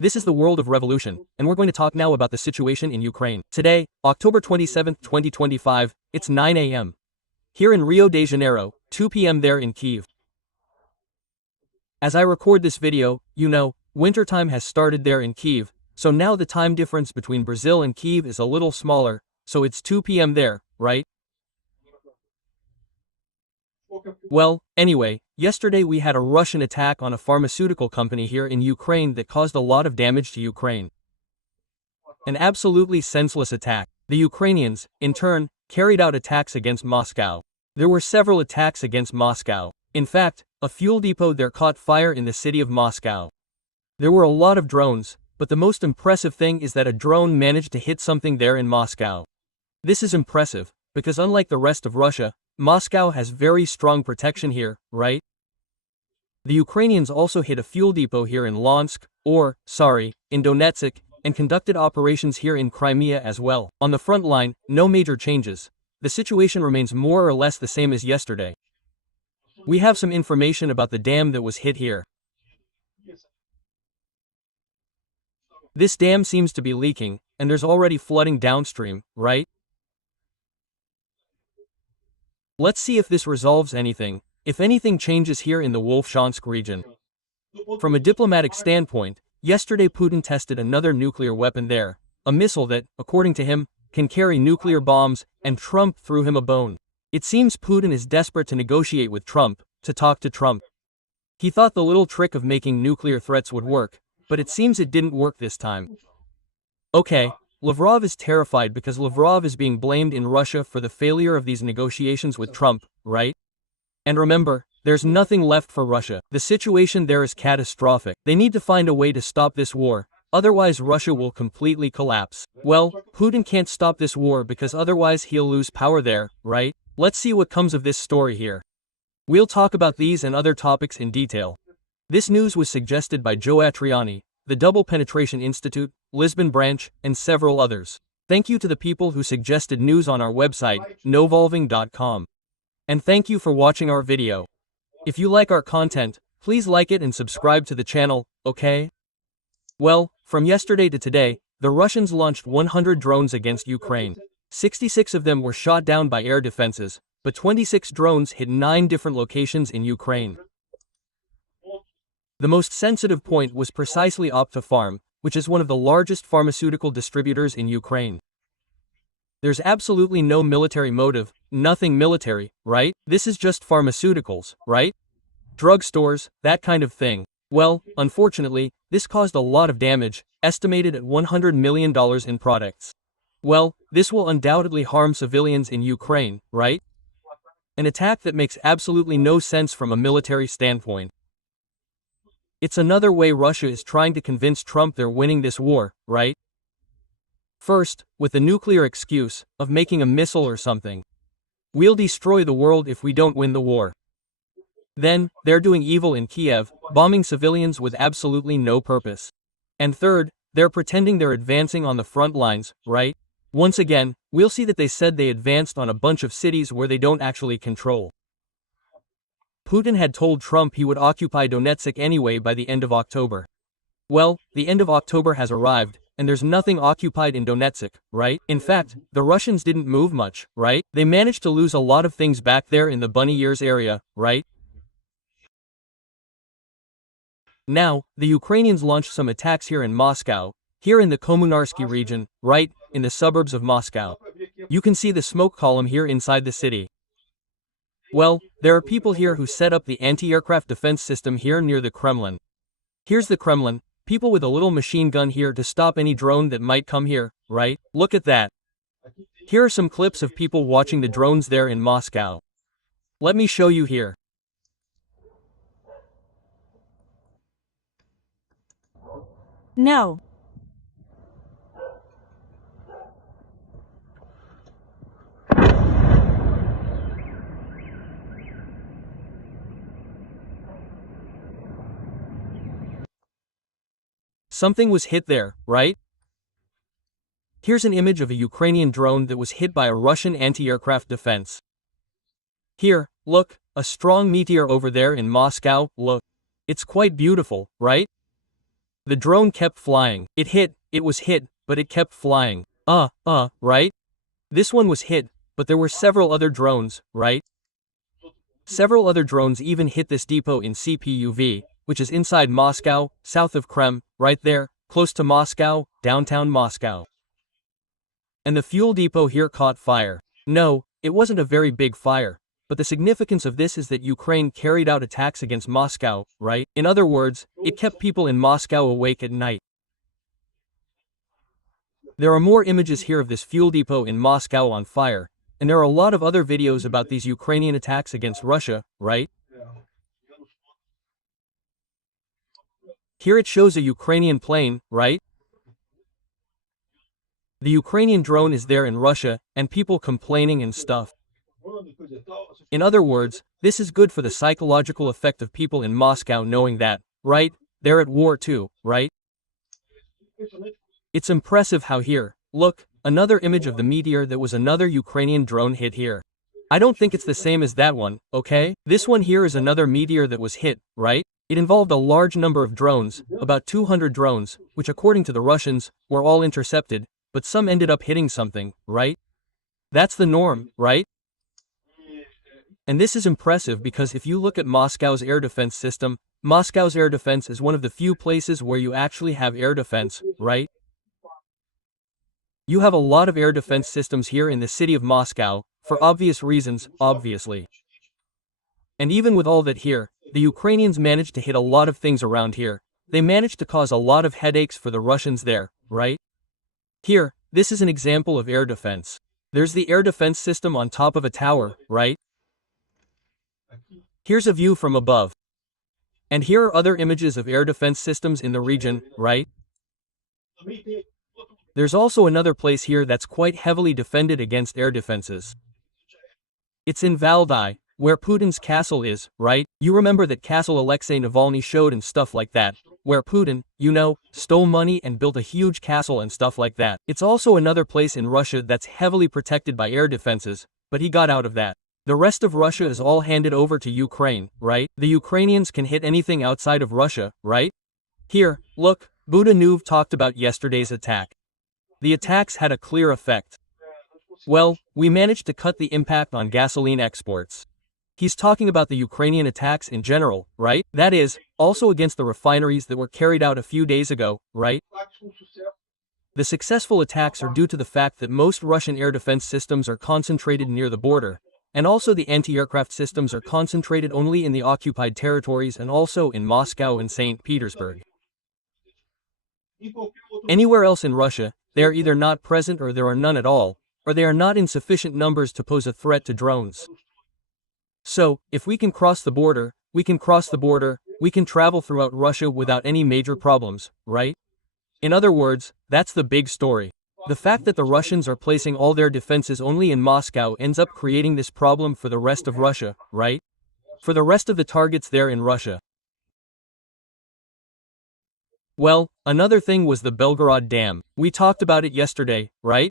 This is the world of revolution, and we're going to talk now about the situation in Ukraine. Today, October 27, 2025, it's 9 a.m. here in Rio de Janeiro, 2 p.m. there in Kyiv. As I record this video, wintertime has started there in Kyiv, so now the time difference between Brazil and Kyiv is a little smaller, so it's 2 p.m. there, right? Well, anyway, yesterday we had a Russian attack on a pharmaceutical company here in Ukraine that caused a lot of damage to Ukraine. An absolutely senseless attack. The Ukrainians, in turn, carried out attacks against Moscow. There were several attacks against Moscow. In fact, a fuel depot there caught fire in the city of Moscow. There were a lot of drones, but the most impressive thing is that a drone managed to hit something there in Moscow. This is impressive, because unlike the rest of Russia, Moscow has very strong protection here, right? The Ukrainians also hit a fuel depot here in in Donetsk, and conducted operations here in Crimea as well. On the front line, no major changes. The situation remains more or less the same as yesterday. We have some information about the dam that was hit here. This dam seems to be leaking, and there's already flooding downstream, right? Let's see if this resolves anything, if anything changes here in the Wolfshansk region. From a diplomatic standpoint, yesterday Putin tested another nuclear weapon there, a missile that, according to him, can carry nuclear bombs, and Trump threw him a bone. It seems Putin is desperate to negotiate with Trump, to talk to Trump. He thought the little trick of making nuclear threats would work, but it seems it didn't work this time. Okay. Lavrov is terrified because Lavrov is being blamed in Russia for the failure of these negotiations with Trump, right? And remember, there's nothing left for Russia. The situation there is catastrophic. They need to find a way to stop this war, otherwise Russia will completely collapse. Well, Putin can't stop this war because otherwise he'll lose power there, right? Let's see what comes of this story here. We'll talk about these and other topics in detail. This news was suggested by Joe Atriani, the Double Penetration Institute, Lisbon branch, and several others. Thank you to the people who suggested news on our website, novolving.com. And thank you for watching our video. If you like our content, please like it and subscribe to the channel, okay? Well, from yesterday to today, the Russians launched 100 drones against Ukraine. 66 of them were shot down by air defenses, but 26 drones hit 9 different locations in Ukraine. The most sensitive point was precisely Opta Farm, which is one of the largest pharmaceutical distributors in Ukraine. There's absolutely no military motive, nothing military, right? This is just pharmaceuticals, right? Drugstores, that kind of thing. Well, unfortunately, this caused a lot of damage, estimated at $100 million in products. Well, this will undoubtedly harm civilians in Ukraine, right? An attack that makes absolutely no sense from a military standpoint. It's another way Russia is trying to convince Trump they're winning this war, right? First, with the nuclear excuse of making a missile or something. We'll destroy the world if we don't win the war. Then, they're doing evil in Kiev, bombing civilians with absolutely no purpose. And third, they're pretending they're advancing on the front lines, right? Once again, we'll see that they said they advanced on a bunch of cities where they don't actually control. Putin had told Trump he would occupy Donetsk anyway by the end of October. Well, the end of October has arrived, and there's nothing occupied in Donetsk, right? In fact, the Russians didn't move much, right? They managed to lose a lot of things back there in the bunny years area, right? Now, the Ukrainians launched some attacks here in Moscow, here in the Kommunarsky region, right, in the suburbs of Moscow. You can see the smoke column here inside the city. Well, there are people here who set up the anti-aircraft defense system here near the Kremlin. Here's the Kremlin, people with a little machine gun here to stop any drone that might come here, right? Look at that. Here are some clips of people watching the drones there in Moscow. Let me show you here. No. Something was hit there, right? Here's an image of a Ukrainian drone that was hit by a Russian anti-aircraft defense. Here, look, a strong meteor over there in Moscow, look. It's quite beautiful, right? The drone kept flying. It was hit, but it kept flying. Right? This one was hit, but there were several other drones, right? Several other drones even hit this depot in CPUV, which is inside Moscow, south of Kremlin, right there, close to Moscow, downtown Moscow. And the fuel depot here caught fire. No, it wasn't a very big fire, but the significance of this is that Ukraine carried out attacks against Moscow, right? In other words, it kept people in Moscow awake at night. There are more images here of this fuel depot in Moscow on fire, and there are a lot of other videos about these Ukrainian attacks against Russia, right? Here it shows a Ukrainian plane, right? The Ukrainian drone is there in Russia, and people complaining and stuff. In other words, this is good for the psychological effect of people in Moscow knowing that, right, they're at war too, right? It's impressive how here, look, another image of the meteor that was another Ukrainian drone hit here. I don't think it's the same as that one, okay? This one here is another meteor that was hit, right? It involved a large number of drones, about 200 drones, which according to the Russians, were all intercepted, but some ended up hitting something, right? That's the norm, right? And this is impressive because if you look at Moscow's air defense system, Moscow's air defense is one of the few places where you actually have air defense, right? You have a lot of air defense systems here in the city of Moscow, for obvious reasons, obviously. And even with all that here, the Ukrainians managed to hit a lot of things around here. They managed to cause a lot of headaches for the Russians there, right? Here, this is an example of air defense. There's the air defense system on top of a tower, right? Here's a view from above. And here are other images of air defense systems in the region, right? There's also another place here that's quite heavily defended against air defenses. It's in Valdai, where Putin's castle is, right? You remember that castle Alexei Navalny showed and stuff like that, where Putin, you know, stole money and built a huge castle and stuff like that. It's also another place in Russia that's heavily protected by air defenses, but he got out of that. The rest of Russia is all handed over to Ukraine, right? The Ukrainians can hit anything outside of Russia, right? Here, look, Budanov talked about yesterday's attack. The attacks had a clear effect. Well, we managed to cut the impact on gasoline exports. He's talking about the Ukrainian attacks in general, right? That is, also against the refineries that were carried out a few days ago, right? The successful attacks are due to the fact that most Russian air defense systems are concentrated near the border, and also the anti-aircraft systems are concentrated only in the occupied territories and also in Moscow and St. Petersburg. Anywhere else in Russia, they are either not present or there are none at all, or they are not in sufficient numbers to pose a threat to drones. So, if we can cross the border, we can travel throughout Russia without any major problems, right? In other words, that's the big story. The fact that the Russians are placing all their defenses only in Moscow ends up creating this problem for the rest of Russia, right? For the rest of the targets there in Russia. Well, another thing was the Belgorod Dam. We talked about it yesterday, right?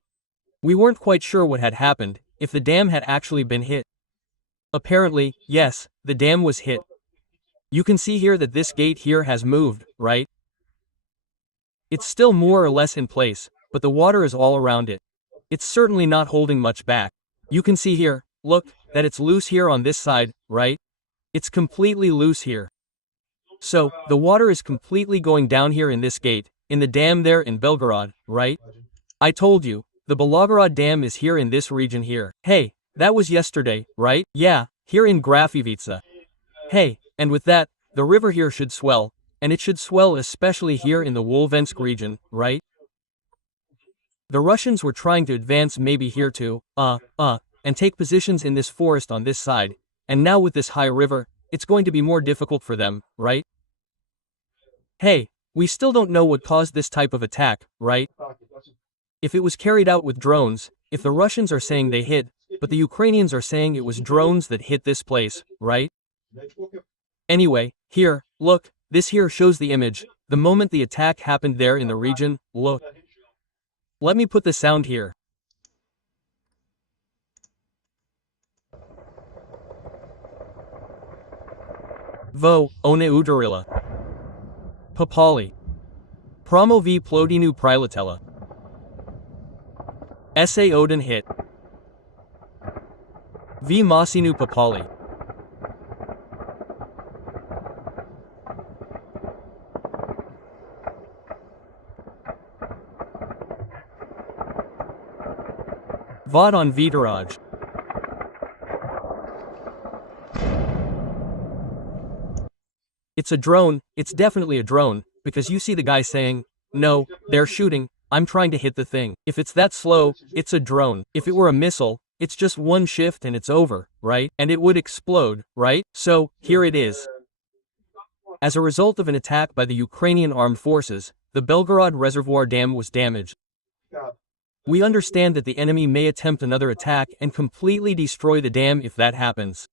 We weren't quite sure what had happened, if the dam had actually been hit. Apparently, yes, the dam was hit. You can see here that this gate here has moved, right? It's still more or less in place, but the water is all around it. It's certainly not holding much back. You can see here, look, that it's loose here on this side, right? It's completely loose here. So, the water is completely going down here in this gate, in the dam there in Belgorod, right? I told you, the Belgorod Dam is here in this region here. Hey, that was yesterday, right? Yeah, here in Grafivica. Hey, and with that, the river here should swell, and it should swell especially here in the Wolvensk region, right? The Russians were trying to advance maybe here too, and take positions in this forest on this side, and now with this high river, it's going to be more difficult for them, right? Hey, we still don't know what caused this type of attack, right? If it was carried out with drones, if the Russians are saying they hit, but the Ukrainians are saying it was drones that hit this place, right? Anyway, here, look, this here shows the image, the moment the attack happened there in the region, look. Let me put the sound here. Vo, one udarila. Papali. Promo v plotinu prilitella. Sa odin hit. V masinu papali. Vod on Vitaraj. It's a drone, it's definitely a drone, because you see the guy saying, no, they're shooting, I'm trying to hit the thing. If it's that slow, it's a drone. If it were a missile, it's just one shift and it's over, right? And it would explode, right? So, here it is. As a result of an attack by the Ukrainian armed forces, the Belgorod Reservoir Dam was damaged. We understand that the enemy may attempt another attack and completely destroy the dam if that happens.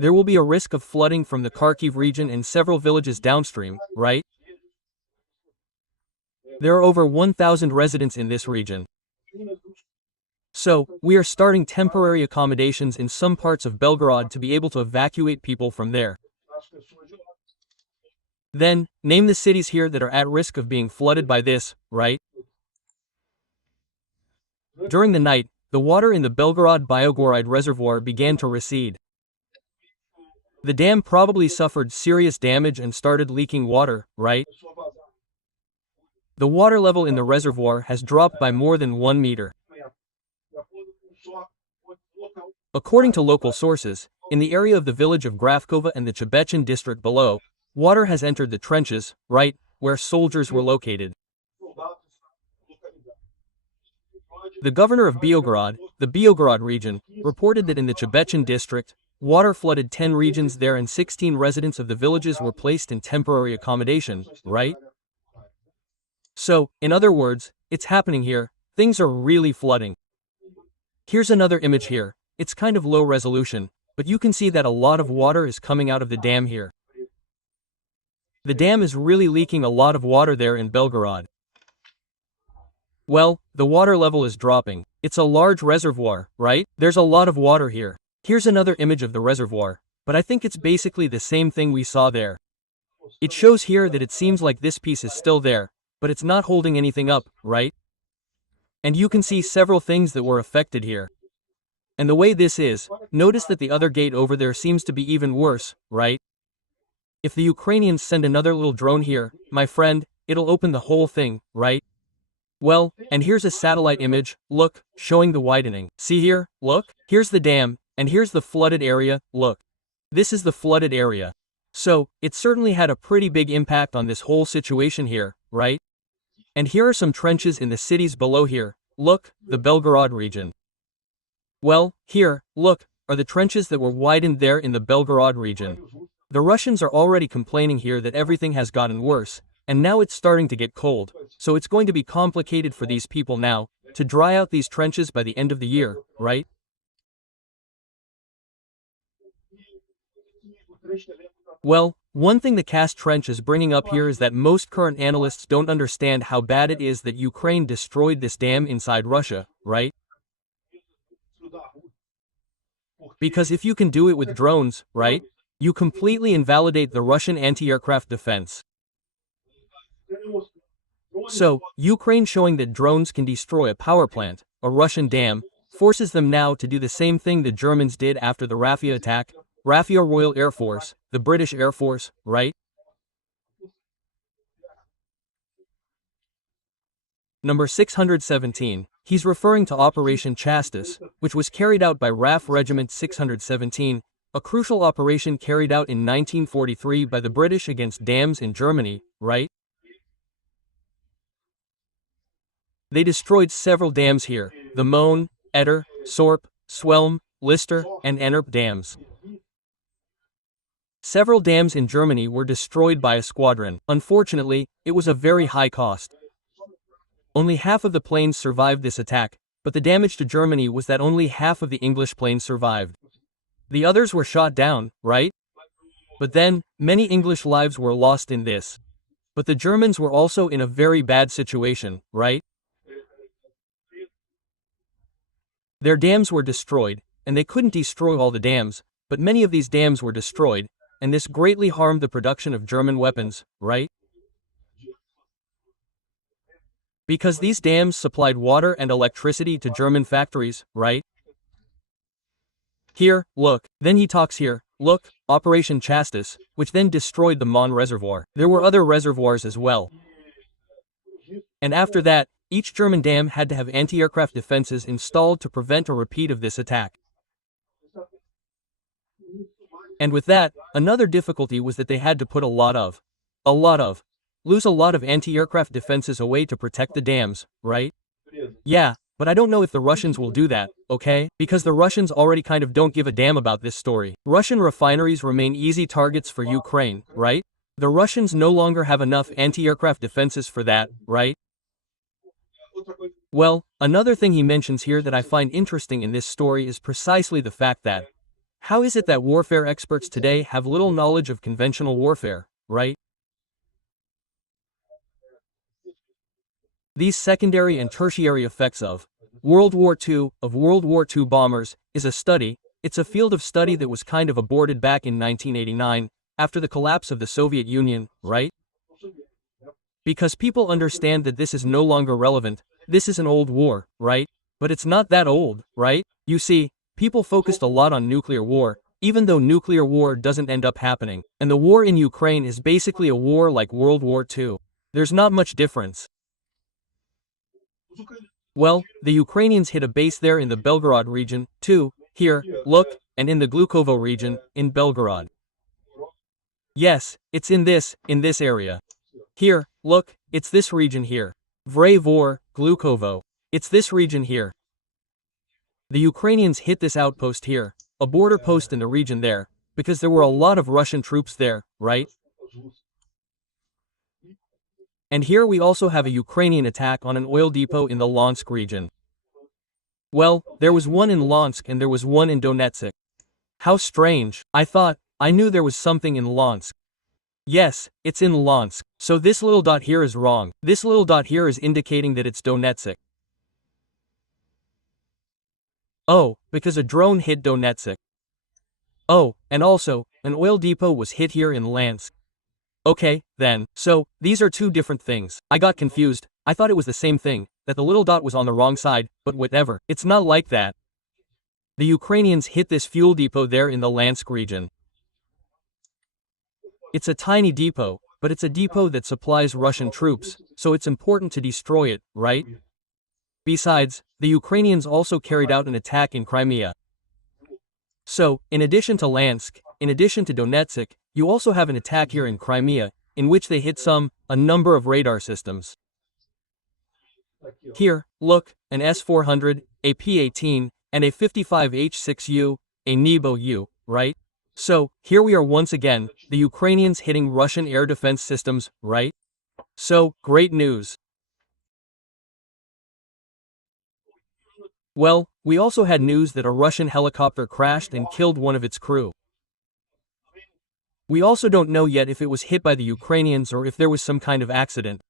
There will be a risk of flooding from the Kharkiv region and several villages downstream, right? There are over 1,000 residents in this region. So, we are starting temporary accommodations in some parts of Belgorod to be able to evacuate people from there. Then, name the cities here that are at risk of being flooded by this, right? During the night, the water in the Belgorod Biogoride Reservoir began to recede. The dam probably suffered serious damage and started leaking water, right? The water level in the reservoir has dropped by more than 1 meter. According to local sources, in the area of the village of Grafkova and the Chebechin district below, water has entered the trenches, right, where soldiers were located. The governor of Biogorod, the Biogorod region, reported that in the Chebechin district, water flooded 10 regions there and 16 residents of the villages were placed in temporary accommodation, right? So, in other words, it's happening here, things are really flooding. Here's another image here, it's kind of low resolution, but you can see that a lot of water is coming out of the dam here. The dam is really leaking a lot of water there in Belgorod. Well, the water level is dropping. It's a large reservoir, right? There's a lot of water here. Here's another image of the reservoir, but I think it's basically the same thing we saw there. It shows here that it seems like this piece is still there, but it's not holding anything up, right? And you can see several things that were affected here. And the way this is, notice that the other gate over there seems to be even worse, right? If the Ukrainians send another little drone here, my friend, it'll open the whole thing, right? Well, and here's a satellite image, look, showing the widening. See here, look? Here's the dam, and here's the flooded area, look. This is the flooded area. So, it certainly had a pretty big impact on this whole situation here, right? And here are some trenches in the cities below here, look, the Belgorod region. Well, here, look, are the trenches that were widened there in the Belgorod region. The Russians are already complaining here that everything has gotten worse, and now it's starting to get cold, so it's going to be complicated for these people now, to dry out these trenches by the end of the year, right? Well, one thing the Cast Trench is bringing up here is that most current analysts don't understand how bad it is that Ukraine destroyed this dam inside Russia, right? Because if you can do it with drones, right, you completely invalidate the Russian anti-aircraft defense. So, Ukraine showing that drones can destroy a power plant, a Russian dam, forces them now to do the same thing the Germans did after the Rafia attack, Rafia Royal Air Force, the British Air Force, right? Number 617, he's referring to Operation Chastis, which was carried out by RAF Regiment 617, a crucial operation carried out in 1943 by the British against dams in Germany, right? They destroyed several dams here, the Möhne, Eder, Sorp, Swelm, Lister, and Enerp dams. Several dams in Germany were destroyed by a squadron. Unfortunately, it was a very high cost. Only half of the planes survived this attack, but the damage to Germany was that only half of the English planes survived. The others were shot down, right? But then, many English lives were lost in this. But the Germans were also in a very bad situation, right? Their dams were destroyed, and they couldn't destroy all the dams, but many of these dams were destroyed, and this greatly harmed the production of German weapons, right? Because these dams supplied water and electricity to German factories, right? Here, look. Then he talks here. Look, Operation Chastis, which then destroyed the Mon reservoir. There were other reservoirs as well. And after that, each German dam had to have anti-aircraft defenses installed to prevent a repeat of this attack. And with that, another difficulty was that they had to put lose a lot of anti-aircraft defenses away to protect the dams, right? Yeah, but I don't know if the Russians will do that, okay? Because the Russians already kind of don't give a damn about this story. Russian refineries remain easy targets for Ukraine, right? The Russians no longer have enough anti-aircraft defenses for that, right? Well, another thing he mentions here that I find interesting in this story is precisely the fact that how is it that warfare experts today have little knowledge of conventional warfare, right? These secondary and tertiary effects of World War II bombers is a study. It's a field of study that was kind of aborted back in 1989 after the collapse of the Soviet Union, right? Because people understand that this is no longer relevant. This is an old war, right? But it's not that old, right? You see, people focused a lot on nuclear war, even though nuclear war doesn't end up happening. And the war in Ukraine is basically a war like World War II. There's not much difference. Well, the Ukrainians hit a base there in the Belgorod region, too. Here, look, and in the Glukovo region, in Belgorod. Yes, it's in this area. Here, look, it's this region here. Vor, Glukovo. It's this region here. The Ukrainians hit this outpost here, a border post in the region there, because there were a lot of Russian troops there, right? And here we also have a Ukrainian attack on an oil depot in the Luhansk region. Well, there was one in Luhansk and there was one in Donetsk. How strange. I knew there was something in Luhansk. Yes, it's in Luhansk. So this little dot here is wrong. This little dot here is indicating that it's Donetsk. Oh, because a drone hit Donetsk. Oh, and also, an oil depot was hit here in Luhansk. Okay, then. So, these are two different things. I got confused. I thought it was the same thing, that the little dot was on the wrong side, but whatever. It's not like that. The Ukrainians hit this fuel depot there in the Luhansk region. It's a tiny depot, but it's a depot that supplies Russian troops, so it's important to destroy it, right? Besides, the Ukrainians also carried out an attack in Crimea. So, in addition to Luhansk, in addition to Donetsk, you also have an attack here in Crimea, in which they hit a number of radar systems. Here, look, an S-400, a P-18, and a 55H-6U, a Nebo-U, right? So, here we are once again, the Ukrainians hitting Russian air defense systems, right? So, great news. Well, we also had news that a Russian helicopter crashed and killed one of its crew. We also don't know yet if it was hit by the Ukrainians or if there was some kind of accident.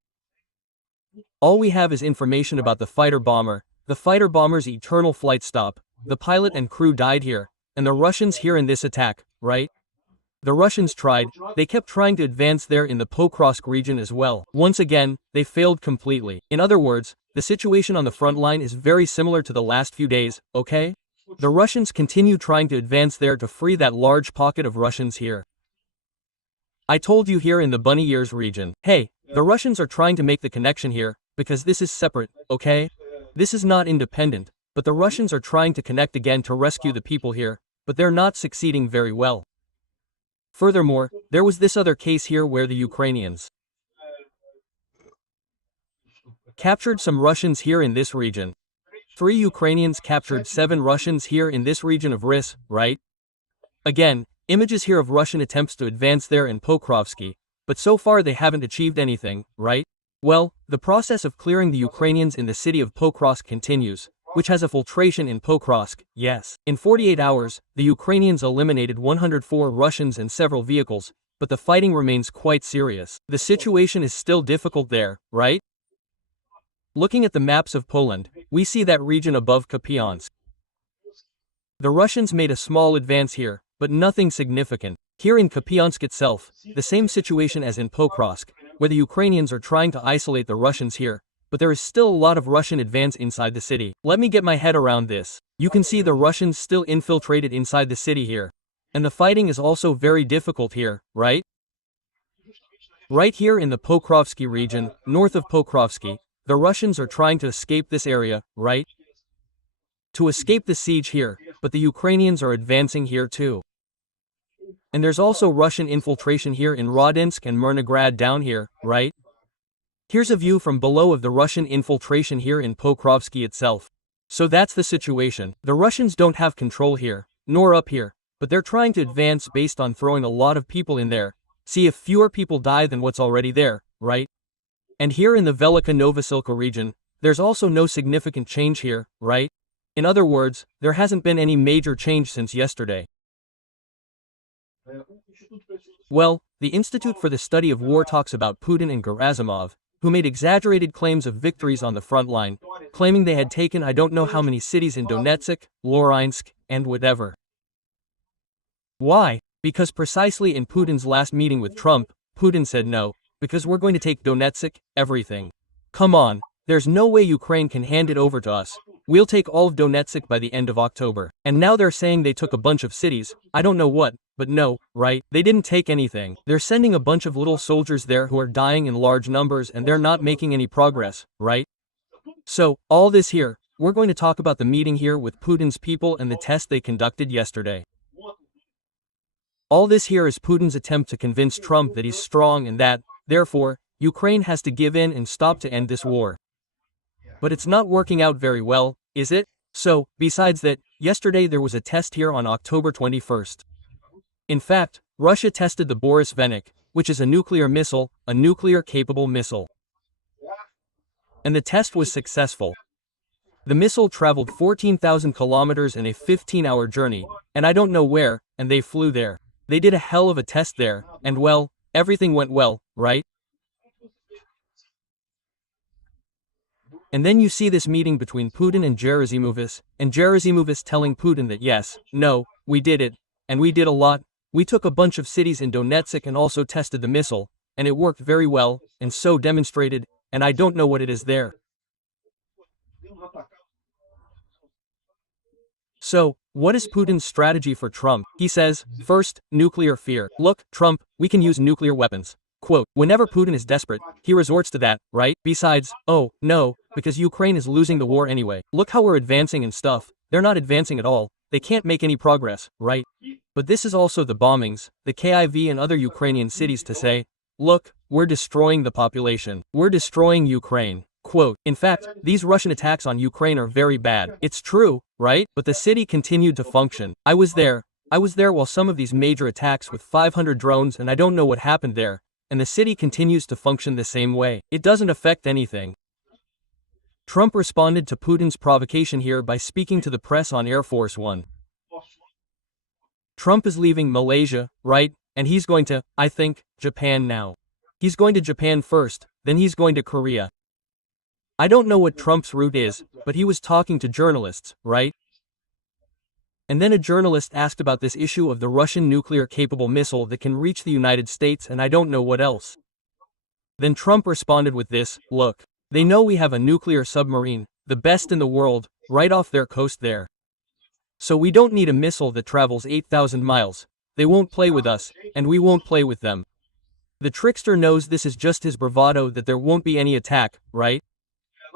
All we have is information about the fighter bomber, the fighter bomber's eternal flight stop, the pilot and crew died here, and the Russians here in this attack, right? The Russians they kept trying to advance there in the Pokrovsk region as well. Once again, they failed completely. In other words, the situation on the front line is very similar to the last few days, okay? The Russians continue trying to advance there to free that large pocket of Russians here. I told you here in the Bunny Ears region. Hey, the Russians are trying to make the connection here, because this is separate, okay? This is not independent, but the Russians are trying to connect again to rescue the people here, but they're not succeeding very well. Furthermore, there was this other case here where the Ukrainians captured some Russians here in this region. 3 Ukrainians captured 7 Russians here in this region of Riss, right? Again, images here of Russian attempts to advance there in Pokrovsky, but so far they haven't achieved anything, right? Well, the process of clearing the Ukrainians in the city of Pokrovsk continues, which has a filtration in Pokrovsk, yes. In 48 hours, the Ukrainians eliminated 104 Russians and several vehicles, but the fighting remains quite serious. The situation is still difficult there, right? Looking at the maps of Poland, we see that region above Kupiansk. The Russians made a small advance here, but nothing significant. Here in Kupiansk itself, the same situation as in Pokrovsk, where the Ukrainians are trying to isolate the Russians here, but there is still a lot of Russian advance inside the city. Let me get my head around this. You can see the Russians still infiltrated inside the city here. And the fighting is also very difficult here, right? Right here in the Pokrovsky region, north of Pokrovsky, the Russians are trying to escape this area, right? To escape the siege here, but the Ukrainians are advancing here too. And there's also Russian infiltration here in Rodinsk and Mirnograd down here, right? Here's a view from below of the Russian infiltration here in Pokrovsky itself. So that's the situation. The Russians don't have control here, nor up here, but they're trying to advance based on throwing a lot of people in there. See if fewer people die than what's already there, right? And here in the Velika Novosilka region, there's also no significant change here, right? In other words, there hasn't been any major change since yesterday. Well, the Institute for the Study of War talks about Putin and Gerasimov, who made exaggerated claims of victories on the front line, claiming they had taken I don't know how many cities in Donetsk, Luhansk, and whatever. Why? Because precisely in Putin's last meeting with Trump, Putin said no, because we're going to take Donetsk, everything. Come on, there's no way Ukraine can hand it over to us. We'll take all of Donetsk by the end of October. And now they're saying they took a bunch of cities, I don't know what, but no, right? They didn't take anything. They're sending a bunch of little soldiers there who are dying in large numbers and they're not making any progress, right? So, all this here, we're going to talk about the meeting here with Putin's people and the test they conducted yesterday. All this here is Putin's attempt to convince Trump that he's strong and that, therefore, Ukraine has to give in and stop to end this war. But it's not working out very well, is it? So, besides that, yesterday there was a test here on October 21st. In fact, Russia tested the Boris Venik, which is a nuclear missile, a nuclear-capable missile. And the test was successful. The missile traveled 14,000 kilometers in a 15-hour journey, and I don't know where, and they flew there. They did a hell of a test there, and well, everything went well, right? And then you see this meeting between Putin and Gerasimov telling Putin that yes, no, we did it, and we did a lot, we took a bunch of cities in Donetsk and also tested the missile, and it worked very well, and so demonstrated, and I don't know what it is there. So, what is Putin's strategy for Trump? He says, first, nuclear fear. Look, Trump, we can use nuclear weapons. Quote, whenever Putin is desperate, he resorts to that, right? Besides, oh, no, because Ukraine is losing the war anyway. Look how we're advancing and stuff. They're not advancing at all. They can't make any progress, right? But this is also the bombings, the KIV and other Ukrainian cities to say, look, we're destroying the population. We're destroying Ukraine. Quote, in fact, these Russian attacks on Ukraine are very bad. It's true, right? But the city continued to function. I was there while some of these major attacks with 500 drones and I don't know what happened there. And the city continues to function the same way. It doesn't affect anything. Trump responded to Putin's provocation here by speaking to the press on Air Force One. Trump is leaving Malaysia, right? And he's going to, I think, Japan now. He's going to Japan first, then he's going to Korea. I don't know what Trump's route is, but he was talking to journalists, right? And then a journalist asked about this issue of the Russian nuclear-capable missile that can reach the United States and I don't know what else. Then Trump responded with this, look, they know we have a nuclear submarine, the best in the world, right off their coast there. So we don't need a missile that travels 8,000 miles. They won't play with us, and we won't play with them. The trickster knows this is just his bravado that there won't be any attack, right?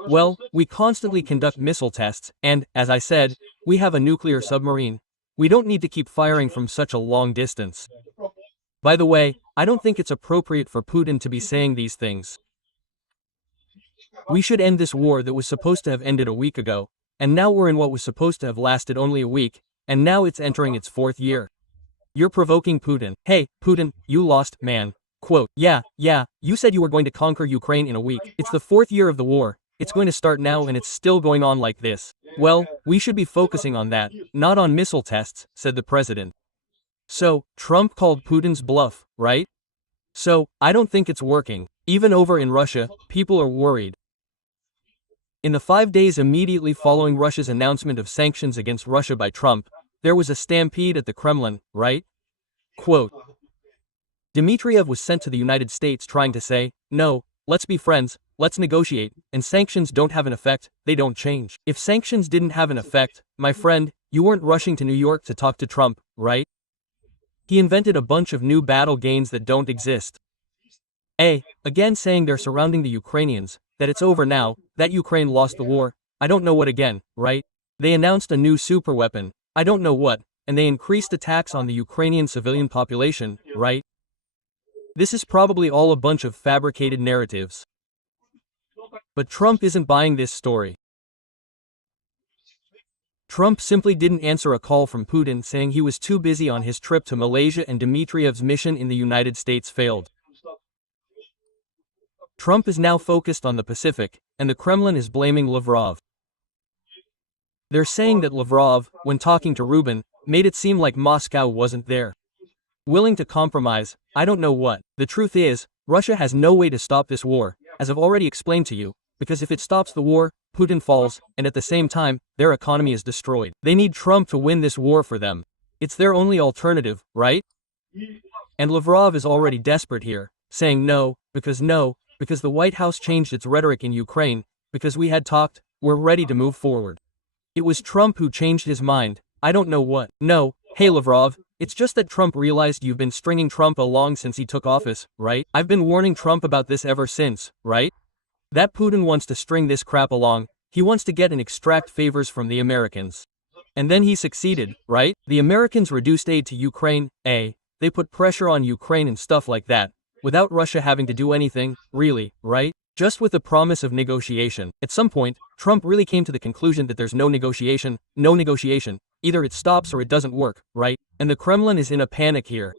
Well, we constantly conduct missile tests, and, as I said, we have a nuclear submarine. We don't need to keep firing from such a long distance. By the way, I don't think it's appropriate for Putin to be saying these things. We should end this war that was supposed to have ended a week ago, and now we're in what was supposed to have lasted only a week, and now it's entering its 4th year. You're provoking Putin. Hey, Putin, you lost, man. Quote, yeah, you said you were going to conquer Ukraine in a week. It's the 4th year of the war. It's going to start now and it's still going on like this. Well, we should be focusing on that, not on missile tests, said the president. So, Trump called Putin's bluff, right? So, I don't think it's working. Even over in Russia, people are worried. In the 5 days immediately following Russia's announcement of sanctions against Russia by Trump, there was a stampede at the Kremlin, right? Quote, Dmitriev was sent to the United States trying to say, no, let's be friends, let's negotiate, and sanctions don't have an effect, they don't change. If sanctions didn't have an effect, my friend, you weren't rushing to New York to talk to Trump, right? He invented a bunch of new battle gains that don't exist. Again saying they're surrounding the Ukrainians, that it's over now, that Ukraine lost the war, I don't know what again, right? They announced a new superweapon, I don't know what, and they increased attacks on the Ukrainian civilian population, right? This is probably all a bunch of fabricated narratives. But Trump isn't buying this story. Trump simply didn't answer a call from Putin saying he was too busy on his trip to Malaysia and Dmitriev's mission in the United States failed. Trump is now focused on the Pacific, and the Kremlin is blaming Lavrov. They're saying that Lavrov, when talking to Rubin, made it seem like Moscow wasn't there. Willing to compromise, I don't know what. The truth is, Russia has no way to stop this war, as I've already explained to you, because if it stops the war, Putin falls, and at the same time, their economy is destroyed. They need Trump to win this war for them. It's their only alternative, right? And Lavrov is already desperate here, saying no, because the White House changed its rhetoric in Ukraine, because we had talked, we're ready to move forward. It was Trump who changed his mind, I don't know what. No, hey Lavrov, it's just that Trump realized you've been stringing Trump along since he took office, right? I've been warning Trump about this ever since, right? That Putin wants to string this crap along, he wants to get and extract favors from the Americans. And then he succeeded, right? The Americans reduced aid to Ukraine, they put pressure on Ukraine and stuff like that, without Russia having to do anything, really, right? Just with the promise of negotiation. At some point, Trump really came to the conclusion that there's no negotiation, either it stops or it doesn't work, right? And the Kremlin is in a panic here.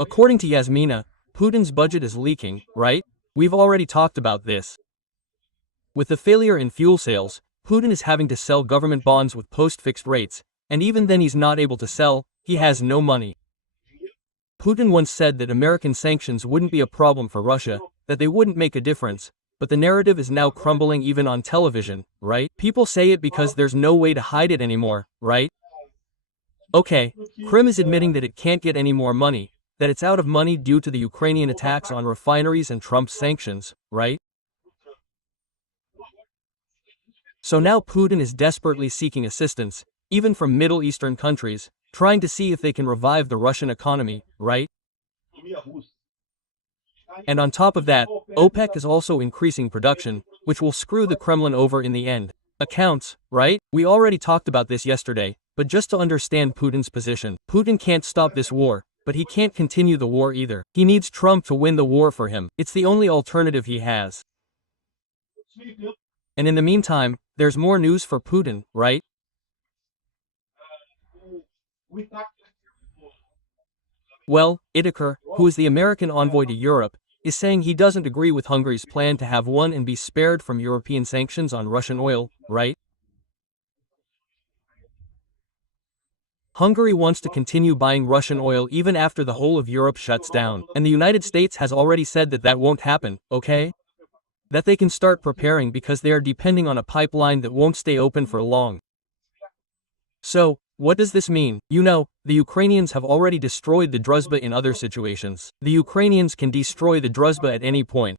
According to Yasmina, Putin's budget is leaking, right? We've already talked about this. With the failure in fuel sales, Putin is having to sell government bonds with post-fixed rates, and even then he's not able to sell, he has no money. Putin once said that American sanctions wouldn't be a problem for Russia, that they wouldn't make a difference, but the narrative is now crumbling even on television, right? People say it because there's no way to hide it anymore, right? Okay, Crimea is admitting that it can't get any more money, that it's out of money due to the Ukrainian attacks on refineries and Trump's sanctions, right? So now Putin is desperately seeking assistance, even from Middle Eastern countries, trying to see if they can revive the Russian economy, right? And on top of that, OPEC is also increasing production, which will screw the Kremlin over in the end. Accounts, right? We already talked about this yesterday, but just to understand Putin's position, Putin can't stop this war, but he can't continue the war either. He needs Trump to win the war for him. It's the only alternative he has. And in the meantime, there's more news for Putin, right? Well, ATAQUE, who is the American envoy to Europe, is saying he doesn't agree with Hungary's plan to have one and be spared from European sanctions on Russian oil, right? Hungary wants to continue buying Russian oil even after the whole of Europe shuts down, and the United States has already said that that won't happen, okay? That they can start preparing because they are depending on a pipeline that won't stay open for long. So, what does this mean? You know, the Ukrainians have already destroyed the Druzhba in other situations. The Ukrainians can destroy the Druzhba at any point.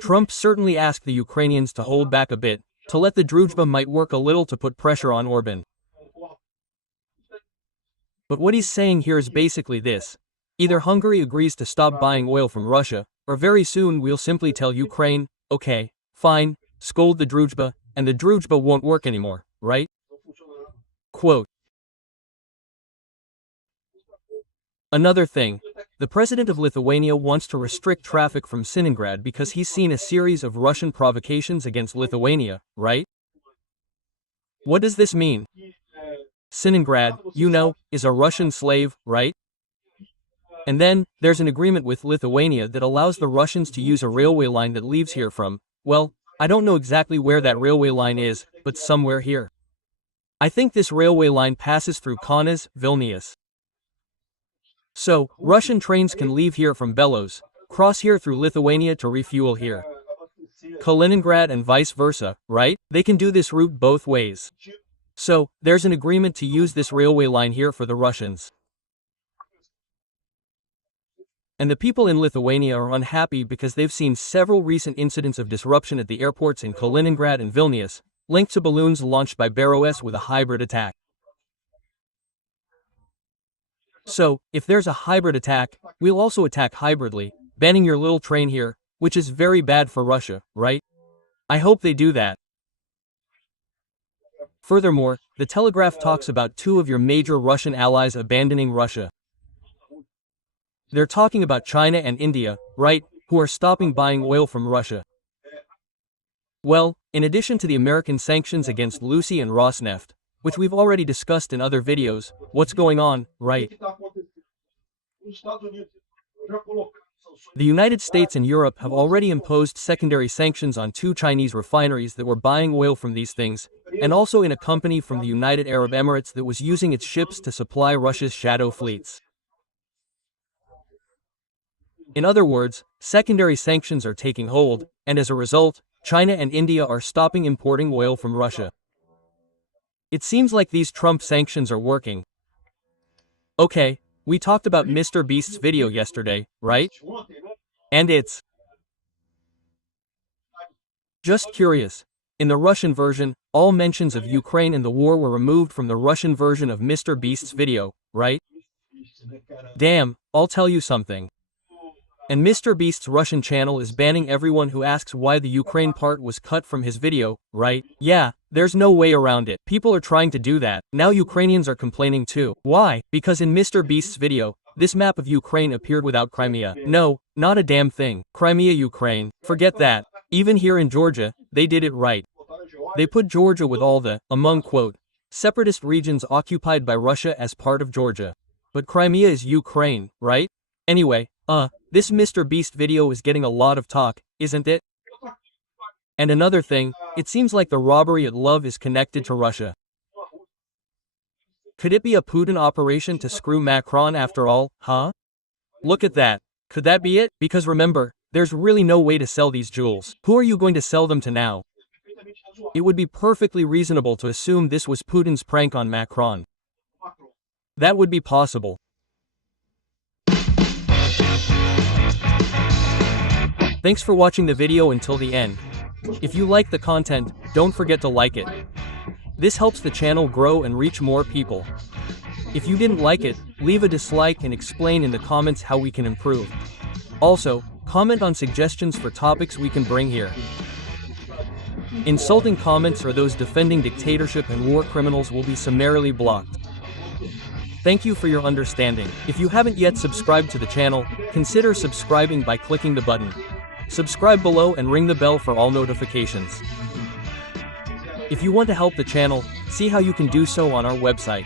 Trump certainly asked the Ukrainians to hold back a bit, to let the Druzhba might work a little to put pressure on Orban. But what he's saying here is basically this. Either Hungary agrees to stop buying oil from Russia, or very soon we'll simply tell Ukraine, okay, fine, scold the Druzhba, and the Druzhba won't work anymore, right? Quote. Another thing, the president of Lithuania wants to restrict traffic from Kaliningrad because he's seen a series of Russian provocations against Lithuania, right? What does this mean? Kaliningrad, you know, is a Russian slave, right? And then, there's an agreement with Lithuania that allows the Russians to use a railway line that leaves here from, well, I don't know exactly where that railway line is, but somewhere here. I think this railway line passes through Kaunas, Vilnius. So, Russian trains can leave here from Belarus, cross here through Lithuania to refuel here. Kaliningrad and vice versa, right? They can do this route both ways. So, there's an agreement to use this railway line here for the Russians. And the people in Lithuania are unhappy because they've seen several recent incidents of disruption at the airports in Kaliningrad and Vilnius, linked to balloons launched by PRÉDIOS with a hybrid attack. So, if there's a hybrid attack, we'll also attack hybridly, banning your little train here, which is very bad for Russia, right? I hope they do that. Furthermore, the Telegraph talks about two of your major Russian allies abandoning Russia. They're talking about China and India, right, who are stopping buying oil from Russia. Well, in addition to the American sanctions against Lucy and Rosneft, which we've already discussed in other videos, what's going on, right? The United States and Europe have already imposed secondary sanctions on two Chinese refineries that were buying oil from these things, and also in a company from the United Arab Emirates that was using its ships to supply Russia's shadow fleets. In other words, secondary sanctions are taking hold, and as a result, China and India are stopping importing oil from Russia. It seems like these Trump sanctions are working. Okay, we talked about Mr. Beast's video yesterday, right? And it's just curious. In the Russian version, all mentions of Ukraine and the war were removed from the Russian version of Mr. Beast's video, right? Damn, I'll tell you something. And Mr. Beast's Russian channel is banning everyone who asks why the Ukraine part was cut from his video, right? Yeah, there's no way around it. People are trying to do that. Now Ukrainians are complaining too. Why? Because in Mr. Beast's video, this map of Ukraine appeared without Crimea. No, not a damn thing. Crimea, Ukraine. Forget that. Even here in Georgia, they did it right. They put Georgia with all the, among quote, separatist regions occupied by Russia as part of Georgia. But Crimea is Ukraine, right? Anyway, this Mr. Beast video is getting a lot of talk, isn't it? And another thing, it seems like the robbery at Love is connected to Russia. Could it be a Putin operation to screw Macron after all, huh? Look at that. Could that be it? Because remember, there's really no way to sell these jewels. Who are you going to sell them to now? It would be perfectly reasonable to assume this was Putin's prank on Macron. That would be possible. Thanks for watching the video until the end. If you like the content, don't forget to like it. This helps the channel grow and reach more people. If you didn't like it, leave a dislike and explain in the comments how we can improve. Also, comment on suggestions for topics we can bring here. Insulting comments or those defending dictatorship and war criminals will be summarily blocked. Thank you for your understanding. If you haven't yet subscribed to the channel, consider subscribing by clicking the button. Subscribe below and ring the bell for all notifications. If you want to help the channel, see how you can do so on our website.